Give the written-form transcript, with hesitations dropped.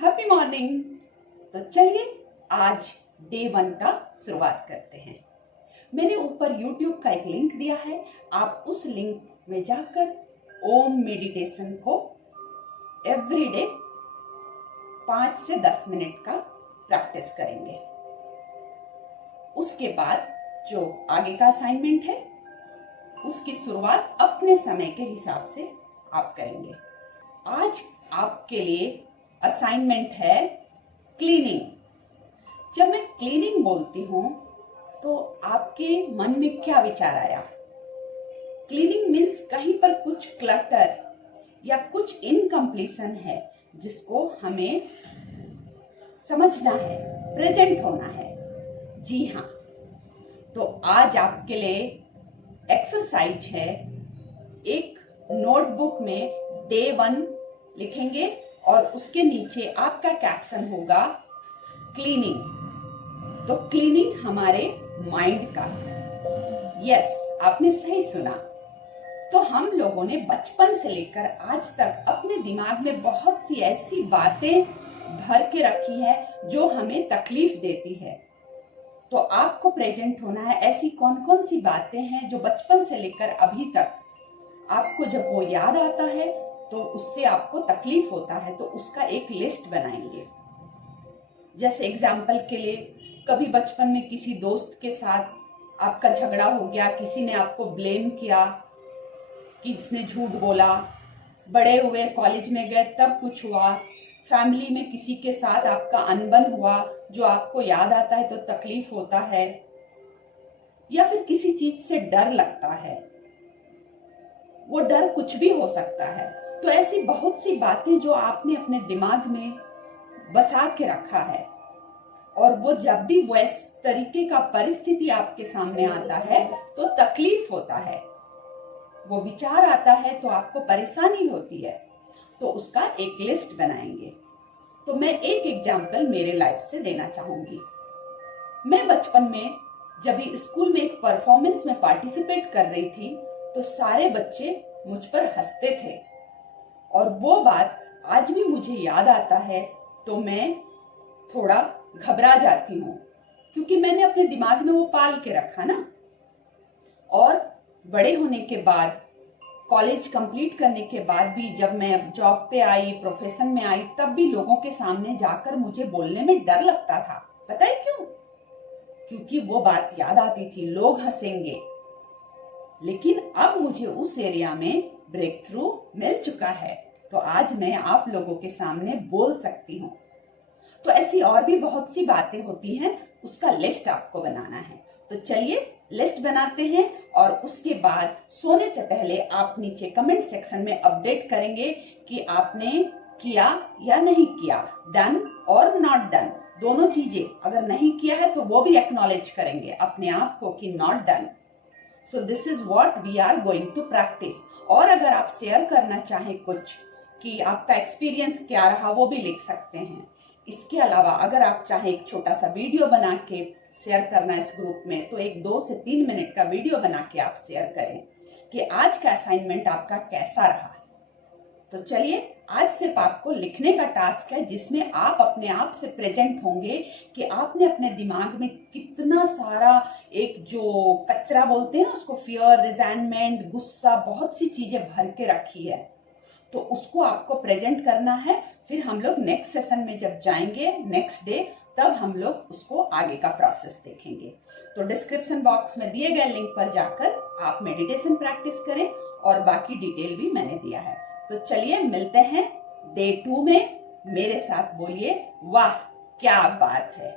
Happy morning. तो चलिए आज डे 1 का शुरुआत करते हैं। मैंने ऊपर YouTube का एक लिंक दिया है, आप उस लिंक में जाकर ओम मेडिटेशन को एवरीडे 5 से 10 मिनट का प्रैक्टिस करेंगे। उसके बाद जो आगे का असाइनमेंट है उसकी शुरुआत अपने समय के हिसाब से आप करेंगे। आज आपके लिए असाइनमेंट है क्लीनिंग। जब मैं क्लीनिंग बोलती हूँ तो आपके मन में क्या विचार आया? क्लीनिंग मीन्स कहीं पर कुछ क्लटर या कुछ इनकम्प्लीशन है जिसको हमें समझना है, प्रेजेंट होना है। जी हाँ, तो आज आपके लिए एक्सरसाइज है। एक नोटबुक में डे 1 लिखेंगे और उसके नीचे आपका कैप्शन होगा क्लीनिंग। तो क्लीनिंग हमारे माइंड का। यस, आपने सही सुना। तो हम लोगों ने बचपन से लेकर आज तक अपने दिमाग में बहुत सी ऐसी बातें भर के रखी है जो हमें तकलीफ देती है। तो आपको प्रेजेंट होना है, ऐसी कौन कौन सी बातें हैं जो बचपन से लेकर अभी तक आपको जब वो याद आता है तो उससे आपको तकलीफ होता है, तो उसका एक लिस्ट बनाएंगे। जैसे एग्जाम्पल के लिए, कभी बचपन में किसी दोस्त के साथ आपका झगड़ा हो गया, किसी ने आपको ब्लेम किया, किसने झूठ बोला, बड़े हुए कॉलेज में गए तब कुछ हुआ, फैमिली में किसी के साथ आपका अनबन हुआ जो आपको याद आता है तो तकलीफ होता है, या फिर किसी चीज से डर लगता है। वो डर कुछ भी हो सकता है। तो ऐसी बहुत सी बातें जो आपने अपने दिमाग में बसा के रखा है, और वो जब भी वो इस तरीके का परिस्थिति आपके सामने आता है तो तकलीफ होता है, वो विचार आता है तो आपको परेशानी होती है। तो उसका एक लिस्ट बनाएंगे। तो मैं एक एग्जाम्पल मेरे लाइफ से देना चाहूंगी। मैं बचपन में जब भी स्कूल में एक परफॉर्मेंस में पार्टिसिपेट कर रही थी तो सारे बच्चे मुझ पर हंसते थे, और वो बात आज भी मुझे याद आता है तो मैं थोड़ा घबरा जाती हूँ, क्योंकि मैंने अपने दिमाग में वो पाल के रखा ना। और बड़े होने के बाद, कॉलेज कंप्लीट करने के बाद भी जब मैं जॉब पे आई, प्रोफेशन में आई, तब भी लोगों के सामने जाकर मुझे बोलने में डर लगता था। पता है क्यों? क्योंकि वो बात याद आती थी, लोग हंसेंगे। लेकिन अब मुझे उस एरिया में ब्रेक थ्रू मिल चुका है, तो आज मैं आप लोगों के सामने बोल सकती हूँ। तो ऐसी और भी बहुत सी बातें होती हैं, उसका लिस्ट आपको बनाना है। तो चलिए लिस्ट बनाते हैं, और उसके बाद सोने से पहले आप नीचे कमेंट सेक्शन में अपडेट करेंगे कि आपने किया या नहीं किया, डन और नॉट डन, दोनों चीजें। अगर नहीं किया है तो वो भी एक्नॉलेज करेंगे अपने आप को कि not done. So this is what we are going to practice. और अगर आप शेयर करना चाहें कुछ कि आपका एक्सपीरियंस क्या रहा, वो भी लिख सकते हैं। इसके अलावा अगर आप चाहें एक छोटा सा वीडियो बना के शेयर करना इस ग्रुप में, तो एक 2 से 3 मिनट का वीडियो बना के आप शेयर करें कि आज का असाइनमेंट आपका कैसा रहा। तो चलिए, आज सिर्फ आपको लिखने का टास्क है, जिसमें आप अपने आप से प्रेजेंट होंगे कि आपने अपने दिमाग में कितना सारा एक जो कचरा बोलते हैं ना उसको, फियर, रिजेंटमेंट, गुस्सा, बहुत सी चीजें भर के रखी है। तो उसको आपको प्रेजेंट करना है। फिर हम लोग नेक्स्ट सेशन में जब जाएंगे नेक्स्ट डे, तब हम लोग उसको आगे का प्रोसेस देखेंगे। तो डिस्क्रिप्शन बॉक्स में दिए गए लिंक पर जाकर आप मेडिटेशन प्रैक्टिस करें, और बाकी डिटेल भी मैंने दिया है। तो चलिए मिलते हैं डे 2 में। मेरे साथ बोलिए, वाह क्या बात है।